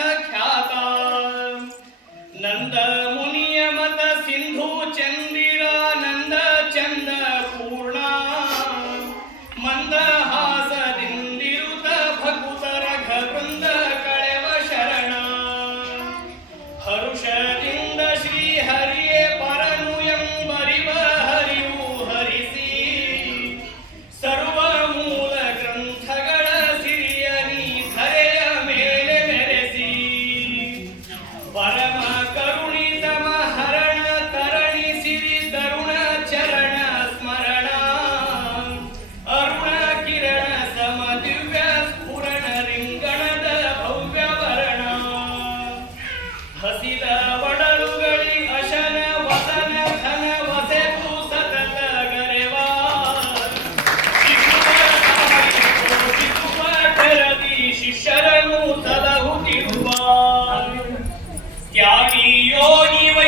ಖ್ಯಾತ. ನಂದ ಮುನಿಯ ಮತ Sindhu ಚಂದಿರಾನಂದ Para, para.